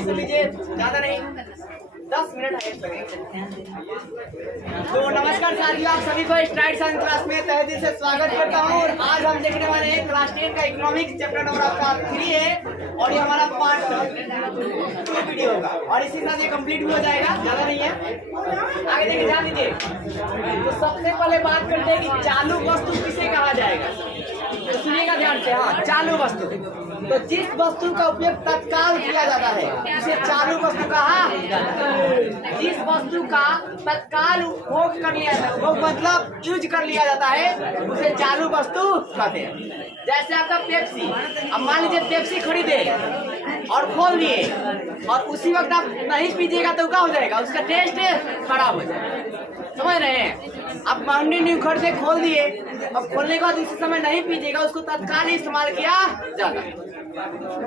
जल्दी सुन लीजिए, ज्यादा नहीं, 10 मिनट है लगेंगे। तो नमस्कार साथियों, आप सभी को स्ट्राइड साइंस क्लास में तहे दिल से स्वागत करता हूँ। और आज हम देखने वाले हैं क्लास 10 का इकोनॉमिक्स चैप्टर नंबर आपका 3 है और ये हमारा पार्ट 2 वीडियो होगा और इसी के साथ ये कंप्लीट भी हो जाएगा, ज्यादा नहीं है। आगे देखिए, ध्यान दीजिए। तो सबसे पहले बात करते हैं कि चालू वस्तु किसे कहा जाएगा। तो सुनिएगा ध्यान से। हाँ, चालू वस्तु, तो जिस वस्तु का उपयोग तत्काल किया जाता है उसे चालू वस्तु कहा जाता है। जिस वस्तु का तत्काल उपभोग कर लिया जाता है, उपभोग मतलब यूज कर लिया जाता है, उसे चालू वस्तु कहते हैं। जैसे आपका पेप्सी, अब मान लीजिए पेप्सी खरीदे और खोल दिए और उसी वक्त आप नहीं पीजिएगा तो क्या हो जाएगा, उसका टेस्ट खराब हो जाएगा। समझ रहे हैं? आप माउंटेन ड्यू खरीदे, खोल दिए, अब खोलने के बाद इस समय नहीं पीजिएगा, उसको तत्काल इस्तेमाल किया जाता है।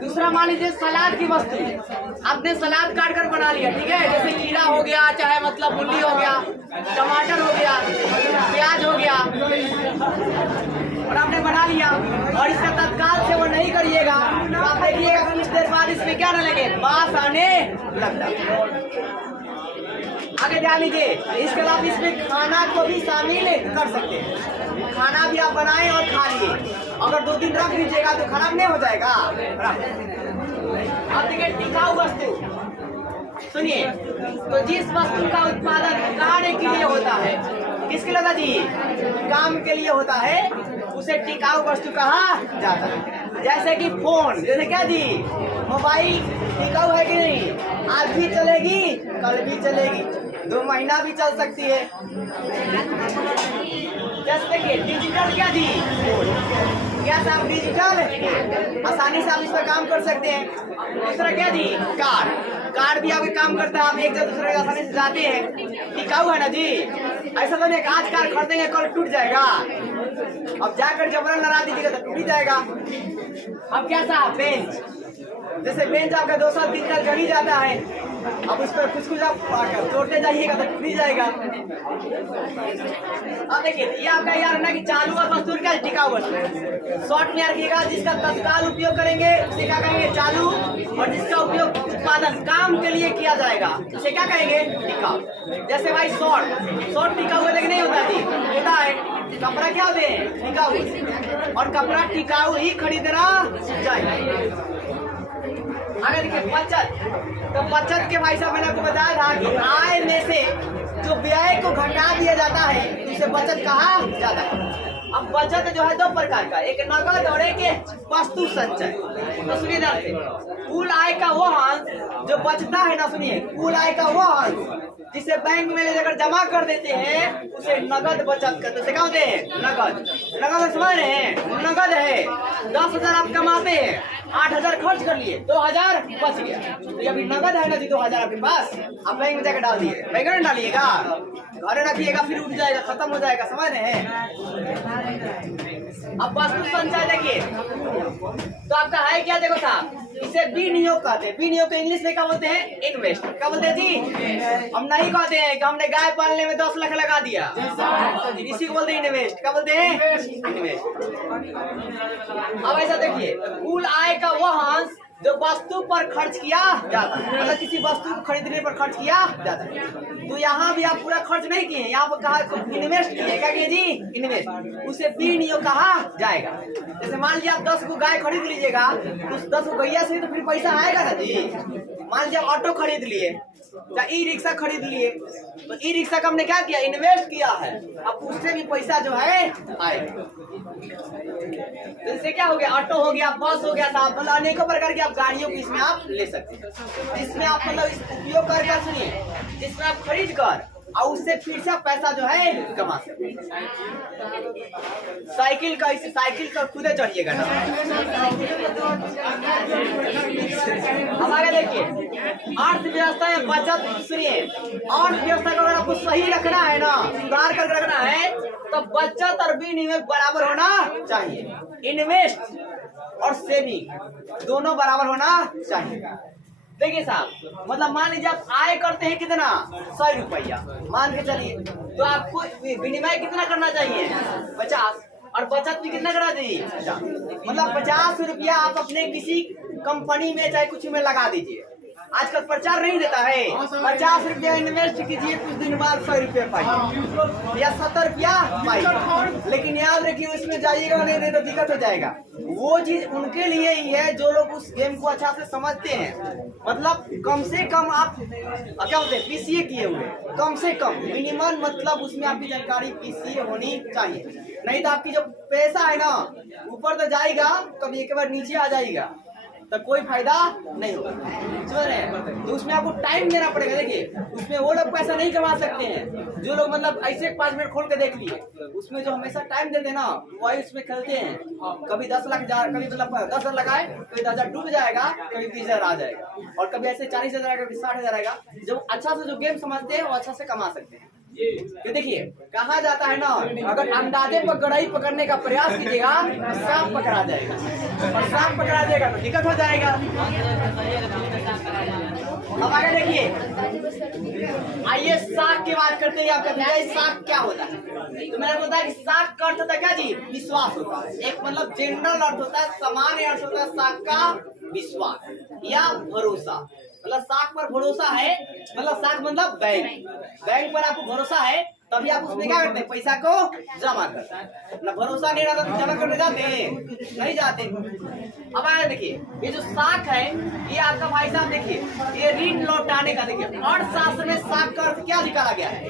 दूसरा मान लीजिए सलाद की वस्तु, आपने सलाद काट कर बना लिया, ठीक है, जैसे खीरा हो गया, चाहे मतलब मूली हो गया, टमाटर हो गया, प्याज हो गया, और आपने बना लिया और इसका तत्काल से वो नहीं करिएगा तो आप देखिएगा कुछ देर बाद इसमें क्या न लगे, बास आने लगता है। आगे ध्यान लीजिए, इसके अलावा इसमें खाना को भी शामिल कर सकते हैं। खाना भी आप बनाएं और खा लिए, अगर 2 दिन रख लीजिएगा तो खराब नहीं हो जाएगा। अब देखिए टिकाऊ वस्तु, सुनिए, तो जिस वस्तु का उत्पादन कार्य के लिए होता है, किसके लिए होता जी, काम के लिए होता है, उसे टिकाऊ वस्तु कहा जाता है। जैसे कि फोन, जैसे क्या जी, मोबाइल टिकाऊ है कि नहीं, आज भी चलेगी कल भी चलेगी, 2 महीना भी चल सकती है। जैसे कि डिजिटल क्या जी, क्या साहब, डिजिटल आसानी से आप इस पर काम कर सकते हैं। दूसरा क्या जी, कार्ड भी आपके काम करता है, आप एक जगह दूसरे जगह आसानी से जाते हैं, टिकाऊ है ना जी। ऐसा तो नहीं आज कार खरीदेंगे कल टूट जाएगा, अब जाकर जबरन लगा दीजिएगा तो टूट ही जाएगा। अब क्या साहब, बेंच, जैसे बेंच आपका 2 साल 3 साल चढ़ जाता है, अब उस पर कुछ आप तोड़ते जाइएगा तो टूट जाएगा। अब देखिए ये आपका यार ना कि चालू वस्तु क्या टिकाऊ वस्तु, शॉर्ट में रखिएगा, जिसका तत्काल उपयोग करेंगे उसे क्या कहेंगे, चालू, और जिसका उपयोग उत्पादन काम के लिए किया जाएगा उसे क्या कहेंगे, टिकाऊ। जैसे भाई शॉर्ट टिकाऊ है लेकिन नहीं होता जी, होता है कपड़ा क्या होते हैं, टिकाऊ, और कपड़ा टिकाऊ ही खरीदना चाहिए। आगे देखिए बचत, तो बचत के भाई साहब मैंने आपको बताया था कि आय में से जो व्यय को घटा दिया जाता है उसे बचत कहा जाता है। अब बचत जो है 2 प्रकार का, एक नगद और एक वस्तु संचय। तो सुनिए ध्यान से, कुल आय का वो अंश जो बचता है ना, सुनिए, कुल आय का वो अंश जिसे बैंक में ले जाकर जमा कर देते हैं उसे नगद बचत करते हैं। क्या होते हैं, नगद। समझ रहे हैं, नगद है 10,000 आप कमाते हैं, 8,000 खर्च कर लिए, 2,000 बच गया, तो अभी नगद है ना जी 2,000 आपके पास, आप बैंक में जाकर डाल दिए, बैंक में डालिएगा, घरे रखिएगा, फिर उठ जाएगा, खत्म हो जाएगा। समझ रहे हैं? अब वस्तु संचय देखिए, तो आपका है क्या, देखो साहब, इसे विनियोग कहते हैं। विनियोग को इंग्लिश में क्या बोलते हैं, इन्वेस्ट। क्या बोलते हैं जी, हम नहीं कहते हैं कि हमने गाय पालने में 10 लाख लगा दिया, इसी को बोलते हैं इन्वेस्ट। क्या बोलते हैं, इन्वेस्ट। अब ऐसा देखिए, कुल आय का वह अंश जो वस्तु पर खर्च किया जाता है, मतलब किसी वस्तु को खरीदने पर खर्च किया जाता है। तो यहाँ भी आप पूरा खर्च नहीं किए, यहाँ पर कहा इन्वेस्ट किए, क्या किए जी, इन्वेस्ट, उसे विनियोग कहा जाएगा। जैसे मान लीजिए आप 10 को गाय खरीद लीजिएगा, उस 10 को गैया से तो फिर पैसा आएगा ना जी। मान लीजिए ऑटो खरीद लिए, या ई रिक्शा खरीद लिए, तो ई रिक्शा का हमने क्या किया, इन्वेस्ट किया है, अब उससे भी पैसा जो है आएगा। तो इससे क्या हो गया, ऑटो हो गया, बस हो गया साहब, मतलब अनेकों प्रकार की आप गाड़ियों को इसमें आप ले सकते हैं। इसमें आप मतलब इस उपयोग कर, सुनिए, जिसमें आप खरीद कर और उससे फिर से पैसा जो है कमा सकते हैं। साइकिल का खुदे चढ़िएगा ना। अब आगे देखिए, अर्थव्यवस्था या बचत, सुनिए, अर्थव्यवस्था को अगर आपको सही रखना है ना, सुधार कर रखना है, तो बचत और विनियोग बराबर होना चाहिए। इन्वेस्ट और सेविंग दोनों बराबर होना चाहिए। देखिए साहब, मतलब मान लीजिए आप आय करते हैं कितना, 100 रुपया मान के चलिए, तो आपको विनिमय कितना करना चाहिए, 50, और बचत भी कितना करना चाहिए, 50। मतलब 50 रुपया आप अपने किसी कंपनी में चाहे कुछ में लगा दीजिए, आजकल प्रचार नहीं देता है, 50 रुपया इन्वेस्ट कीजिए, कुछ दिन बाद 100 रुपया पाइए या 70 रुपया पाइए। लेकिन याद रखिए उसमें जाइएगा नहीं तो दिक्कत हो जाएगा। वो चीज उनके लिए ही है जो लोग उस गेम को अच्छा से समझते हैं। मतलब कम से कम आप क्या बोलते हैं, पीसीए किए हुए, कम से कम मिनिमम, मतलब उसमें आपकी जानकारी पीसीए होनी चाहिए। नहीं तो आपकी जो पैसा है ना ऊपर तो जाएगा, कभी एक बार नीचे आ जाएगा तो कोई फायदा नहीं होगा, समझ रहे हैं। तो उसमें आपको टाइम देना पड़ेगा। देखिए उसमें वो लोग पैसा नहीं कमा सकते हैं जो लोग मतलब ऐसे 5 मिनट खोल के देख लिए। उसमें जो हमेशा टाइम देते हैं ना वही उसमें खेलते हैं। कभी 10 लाख कभी मतलब 10 हजार लगाए, कभी 10 हजार डूब जाएगा, कभी 20 हजार आ जाएगा, और कभी ऐसे 40 हजार आएगा, कभी 60 हजार आएगा। जो अच्छा से जो गेम समझते हैं वो अच्छा से कमा सकते हैं। तो देखिए कहा जाता है ना, अगर अंदाजे पर गड़ाई पकड़ने का प्रयास कीजिएगा तो सांप पकड़ा जाएगा, और सांप पकड़ा जाएगा तो दिक्कत हो जाएगा। अब आगे देखिए, आइए साख की बात करते हैं। आपका भैया साख क्या होता है? तो मैंने बताया कि साख का अर्थ होता है क्या जी? विश्वास होता है। एक मतलब जनरल अर्थ होता है, सामान्य अर्थ होता है साख का विश्वास या भरोसा। मतलब साख पर भरोसा है, मतलब साख मतलब बैंक, बैंक पर आपको भरोसा है तभी आप उसमें क्या करते हैं, पैसा को जमा करते हैं। ना भरोसा नहीं रहता तो जमा करने जाते हैं, नहीं जाते। अब आगे देखिए, ये जो साख है ये आपका भाई साहब देखिए ये ऋण लौटाने का, देखिए अर्थशास्त्र में साख का अर्थ क्या निकाला गया है?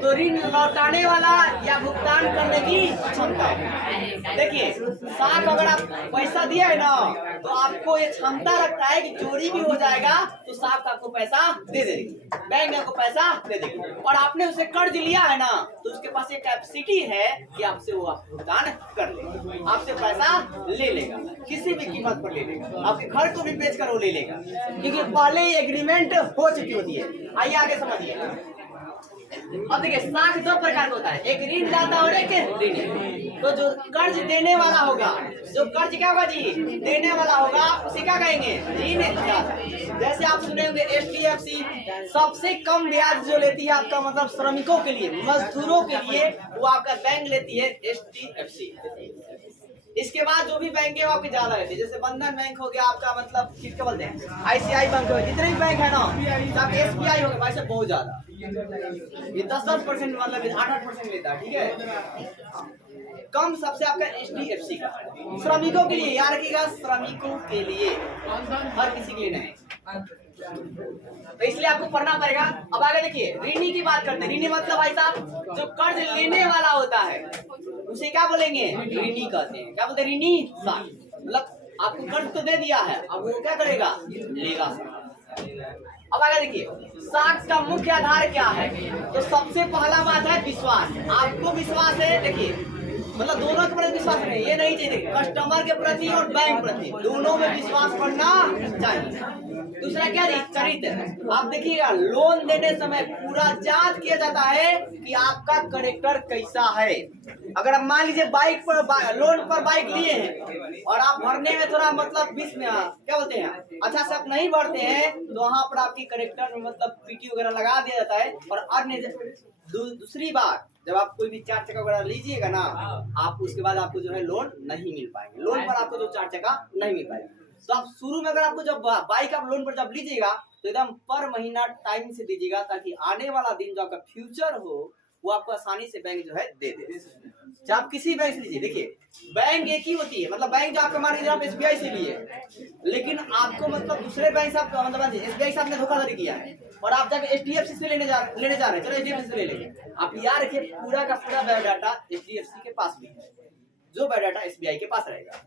तो ऋण लौटाने वाला या भुगतान करने की क्षमता। देखिए साख अगर आप पैसा दिया है ना तो आपको ये क्षमता रखता है कि चोरी भी हो जाएगा तो साख आपको पैसा दे देगी, बैंक आपको पैसा दे देगी। और आपने उसे कर्ज लिया है ना तो उसके पास एक कैपेसिटी है कि आपसे वो भुगतान कर लेगा, आपसे पैसा ले लेगा, किसी भी कीमत पर ले लेगा, आपके घर को भी बेचकर वो ले लेगा, क्योंकि पहले ही एग्रीमेंट हो चुकी होती है। आइए आगे समझिए। अब देखिए साख दो प्रकार का होता है, एक ऋणदाता और एक ऋणी। तो जो कर्ज देने वाला होगा, जो कर्ज क्या होगा जी, देने वाला होगा, उसे क्या कहेंगे, ऋणदाता। जैसे आप सुने होंगे HDFC सबसे कम ब्याज जो लेती है आपका मतलब श्रमिकों के लिए, मजदूरों के लिए, वो आपका बैंक लेती है HDFC। इसके बाद जो भी बैंक है वो आपके ज्यादा रहते हैं, जैसे बंधन बैंक हो गया आपका, मतलब क्या बोलते हैं ICI बैंक हो, जितने भी बैंक है ना, SBI हो गया भाई साहब बहुत ज्यादा, ये 10% मतलब 8% लेता है, ठीक है। कम सबसे आपका HDFC का। श्रमिकों के लिए याद रखिएगा, श्रमिकों के लिए, हर किसी के लिए नहीं, तो इसलिए आपको पढ़ना पड़ेगा। अब आगे देखिए ऋणी की बात करते हैं। ऋणी मतलब भाई साहब जो कर्ज लेने वाला होता है उसे क्या बोलेंगे, ऋणी कहते हैं। क्या बोलते हैं, ऋणी साख। मतलब आपको कर्ज तो दे दिया है, अब वो क्या करेगा, लेगा। अब आगे देखिए साख का मुख्य आधार क्या है? तो सबसे पहला बात है विश्वास। आपको विश्वास है, देखिए मतलब दोनों के प्रति विश्वास नहीं, ये नहीं चाहिए, कस्टमर के प्रति और बैंक प्रति दोनों में विश्वास करना चाहिए। दूसरा क्या जी, चरित्र। आप देखिएगा लोन देने समय पूरा जांच किया जाता है कि आपका कैरेक्टर कैसा है। अगर आप मान लीजिए बाइक पर लोन पर बाइक लिए हैं और आप भरने में थोड़ा मतलब बीच में क्या बोलते हैं अच्छा से आप नहीं भरते हैं तो वहाँ पर आपकी कैरेक्टर में मतलब पीटी वगैरह लगा दिया जाता है। और अन्य दूसरी बात, जब आप कोई भी 4 चक्का वगैरह लीजिएगा ना, आप उसके बाद आपको जो है लोन नहीं मिल पाएंगे, लोन पर आपको जो 4 चक्का नहीं मिल पाएगा। तो आप शुरू में अगर आपको जब बाइक आप लोन पर जब लीजिएगा तो एकदम पर महीना टाइम से दीजिएगा, ताकि आने वाला दिन जो आपका फ्यूचर हो वो आपको आसानी से बैंक जो है दे दे। जब आप किसी बैंक से लीजिए, देखिए बैंक एक ही होती है, मतलब बैंक जो आपका मान लीजिए आप SBI से लिए, लेकिन आपको मतलब दूसरे बैंक से आप मतलब SBI से आपने धोखाधड़ी किया है और आप जाके HDFC से लेने जा रहे हैं, चलो HDFC से ले लेंगे। आप याद रखिए पूरा का पूरा बायोडाटा HDFC के पास भी है, जो बायोडाटा SBI के पास रहेगा।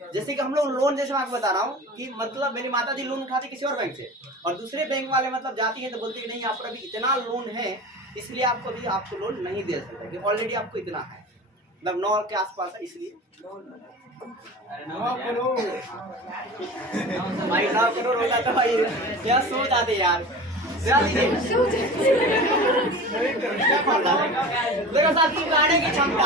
जैसे कि हम लोग लोन, जैसे मैं आपको बता रहा हूँ कि मतलब मेरी माता जी लोन उठाती किसी और बैंक से, और दूसरे बैंक वाले मतलब जाती है तो बोलती है नहीं आप पर अभी इतना लोन है इसलिए आपको अभी आपको लोन नहीं दे सकते, कि ऑलरेडी आपको इतना है, मतलब 9 के आसपास है, इसलिए 9 करोड़ भाई 9 करोड़ होता तो भाई क्या सो जाते यार। देखो साहब चुकाने की क्षमता,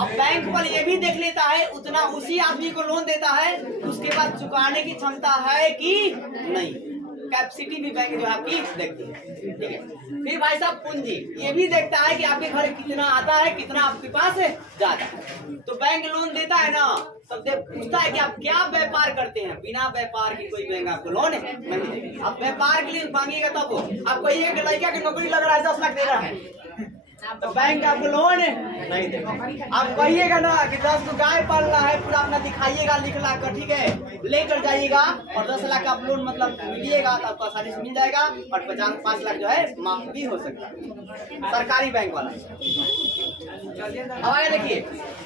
अब बैंक वाले ये भी देख लेता है उतना उसी आदमी को लोन देता है, उसके बाद चुकाने की क्षमता है कि नहीं, कैपेसिटी भी बैंक जो है आपकी देखती है, ठीक है। फिर भाई साहब पूंजी ये भी देखता है कि आपके घर कितना आता है, कितना आपके पास है, ज्यादा है। तो बैंक लोन देता है ना तब पूछता है कि आप क्या व्यापार करते हैं। बिना व्यापार की कोई बैंक आपको लोन नहीं देगी। आप व्यापार के लिए मांगिएगा तब आप कहिएगा कि लड़का की नौकरी लग रहा है 10 लाख दे रहा है, तो बैंक आपको लोन नहीं देगा। आप कहिएगा ना कि 10 को गाय पालना है, पूरा अपना दिखाइएगा लिख ला कर, ठीक है, लेकर जाइएगा और 10 लाख आप लोन मतलब मिलिएगा तो आपको आसानी से मिल जाएगा और 5 लाख जो है माफ भी हो सकता है, सरकारी बैंक वाला। अब आगे देखिए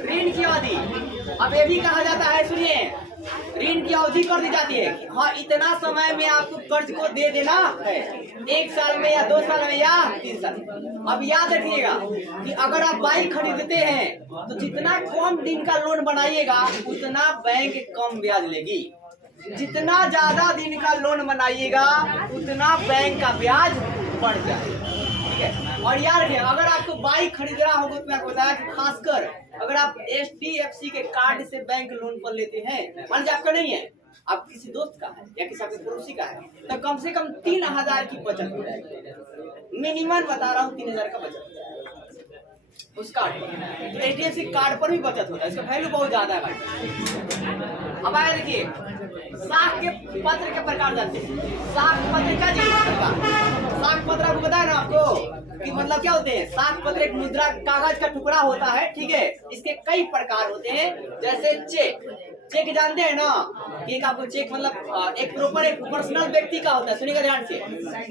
ऋण की अवधि। अब ये भी कहा जाता है, सुनिए, ऋण की अवधि कर दी जाती है। हाँ, इतना समय में आपको कर्ज को दे देना है, 1 साल में या 2 साल में या 3 साल में। अब याद रखिएगा कि अगर आप बाइक खरीदते हैं तो जितना कम दिन का लोन बनाइएगा उतना बैंक कम ब्याज लेगी। जितना ज्यादा दिन का लोन बनाइएगा उतना बैंक का ब्याज बढ़ जाएगा, ठीक है। और यार अगर आपको बाइक खरीद रहा होगा तो मैं आपको बताया कि खासकर अगर आप HDFC के कार्ड से बैंक लोन पर लेते हैं, मान लीजिए आपका नहीं है, आप किसी दोस्त का है या किसी आपके पड़ोसी का है, तो कम से कम 3000 की बचत हो जाएगी। मिनिमम बता रहा हूँ 3000 का बचत उस कार्ड पर। तो HDFC कार्ड पर भी बचत होता है, इसका वैल्यू बहुत ज्यादा है भाई। अब आगे देखिए साख के पत्र के प्रकार जानते हैं। साख पत्र का जी साख पत्र आपको बताया ना आपको कि मतलब क्या होते हैं। साख पत्र एक मुद्रा कागज का टुकड़ा होता है, ठीक है। इसके कई प्रकार होते हैं, जैसे चेक जानते हैं ना, कि एक आपको चेक मतलब एक प्रॉपर एक पर्सनल व्यक्ति का होता है। सुनिएगा ध्यान से,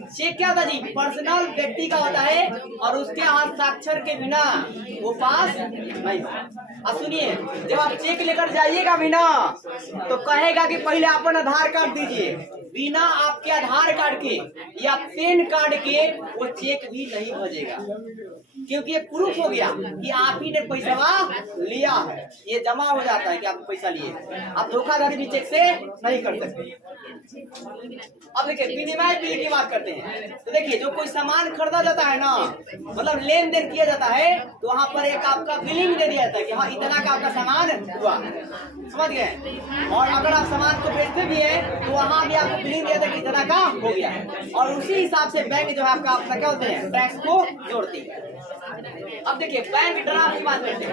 चेक क्या होता है जी, पर्सनल व्यक्ति का होता है और उसके हस्ताक्षर के बिना वो पास नहीं। अब सुनिए, जब आप चेक लेकर जाइएगा भी ना तो कहेगा कि पहले अपन आधार कार्ड दीजिए। बिना आपके आधार कार्ड के या पैन कार्ड के वो चेक भी नहीं भेजेगा, क्योंकि ये प्रूफ हो गया कि आप ही ने पैसा लिया है, ये जमा हो जाता है कि आप पैसा लिए। आप धोखाधड़ी भी चेक से नहीं कर सकते। अब देखिए विनिमय बिल की बात करते हैं। तो देखिए जो कोई सामान खरीदा जाता है ना, मतलब लेन देन किया जाता है, तो वहाँ पर एक आपका बिलिंग दे दिया जाता है कि हाँ इतना का आपका सामान हुआ, समझ गए। और अगर आप सामान को बेचते भी हैं तो वहाँ भी आपको बिलिंग दिया जाता है कि इतना का हो गया, और उसी हिसाब से बैंक जो है आपका अपना क्या होते हैं टैक्स को जोड़ती है। अब देखिए बैंक ड्राफ्ट की बात करते हैं।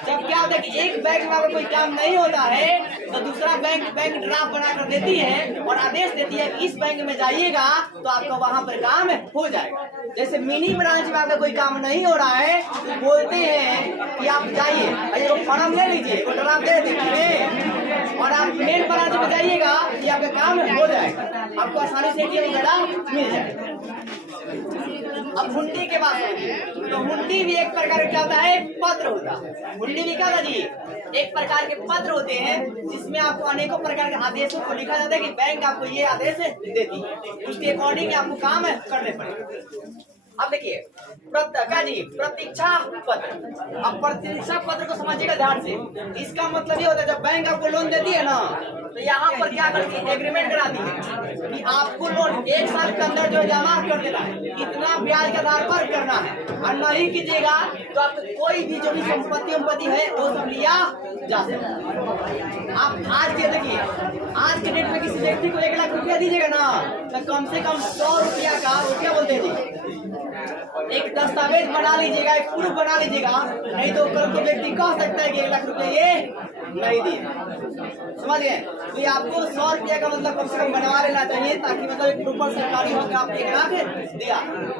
जब क्या होता है कि एक बैंक में अगर कोई काम नहीं होता है तो दूसरा बैंक ड्राफ्ट बनाकर देती है और आदेश देती है कि इस बैंक में जाइएगा तो आपका वहां पर काम हो जाएगा। जैसे मिनी ब्रांच में आपका कोई काम नहीं हो रहा है तो बोलते हैं कि आप जाइए, वो फॉर्म ले लीजिए, वो ड्राफ्ट दे देंगे और आप मेन ब्रांच में जाइएगा कि आपका काम हो जाएगा, आपको आसानी से ATM वगैरह मिल जाएगा। अब हुंडी के बात करें तो हुंडी भी एक प्रकार का क्या होता है, पत्र होता है। हुंडी भी क्या होता जी, एक प्रकार के पत्र होते हैं जिसमें आपको अनेकों प्रकार के आदेशों को लिखा जाता है कि बैंक आपको ये आदेश देती है, उसके अकॉर्डिंग आपको काम करने पड़ेगा। अब देखिए प्रतीक्षा पत्र। अब प्रतीक्षा पत्र को समझिएगा ध्यान से। इसका मतलब ये होता है जब बैंक आपको लोन देती है ना तो यहाँ पर क्या करती है, एग्रीमेंट कराती है कि आपको लोन 1 साल के अंदर जो जमा कर देना है, इतना ब्याज के आधार पर करना है, और नहीं कीजिएगा तो आपको कोई भी जो भी संपत्ति है वो सब लिया जा सकता है। आप आज के देखिए, आज के डेट में किसी व्यक्ति को 1 लाख रुपया दीजिएगा ना तो कम से कम 100 रुपया का क्या बोलते हैं जी, एक दस्तावेज बना लीजिएगा, एक प्रूफ बना लीजिएगा, नहीं तो कल को व्यक्ति कह सकता है कि 1 लाख रुपए ये नहीं दिए, समझ गए। तो ये आपको 100 रुपया का मतलब कम से कम बनवा लेना चाहिए ताकि मतलब एक प्रॉपर सरकारी हो कि आप 1 लाख दिया।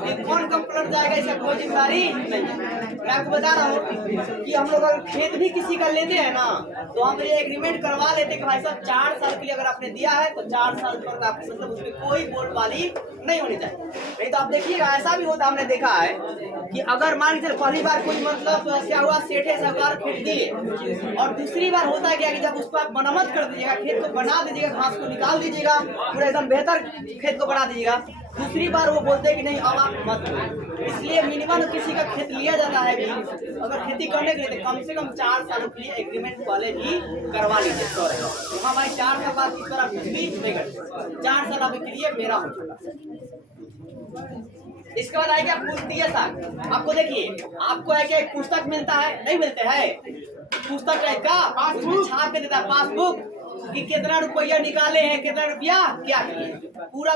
ये कौन कम पलट जाएगा इसका कोई जिम्मेदारी नहीं है। मैं आपको बता रहा हूँ कि हम लोग अगर खेत भी किसी का लेते हैं ना तो हम ये एग्रीमेंट करवा लेते हैं कि भाई साहब 4 साल के लिए अगर आपने दिया है तो 4 साल पर आपको मतलब उसमें कोई बोलबाली नहीं होनी चाहिए। नहीं तो आप देखिएगा ऐसा भी होता, हमने देखा है कि अगर मान लीजिए पहली बार कोई मतलब क्या हुआ, सेठे साहूकार खेत दिए और दूसरी बार होता है क्या कि जब उसको आप मरम्मत कर दीजिएगा, खेत को बना दीजिएगा, घास को निकाल दीजिएगा, पूरा एकदम बेहतर खेत को बना दीजिएगा, दूसरी बार वो बोलते हैं कि नहीं अब आप मत करो। इसलिए मिनिमम किसी का खेत लिया जाता है कि अगर खेती करने के लिए तो कम से कम 4 साल के लिए एग्रीमेंट वाले भी करवा लीजिए। तो हाँ भाई 4 साल बाद इस तरह कुछ भी नहीं करते, 4 साल आपके लिए मेरा हो चुका। इसके बाद आएगा पुस्तिया साख। आपको देखिए आपको है क्या एक पुस्तक मिलता है, नहीं मिलते है पुस्तक टाइप का, उसमें छाप के देता है पासबुक कि कितना रुपया निकाले हैं, कितना रुपया क्या किए, पूरा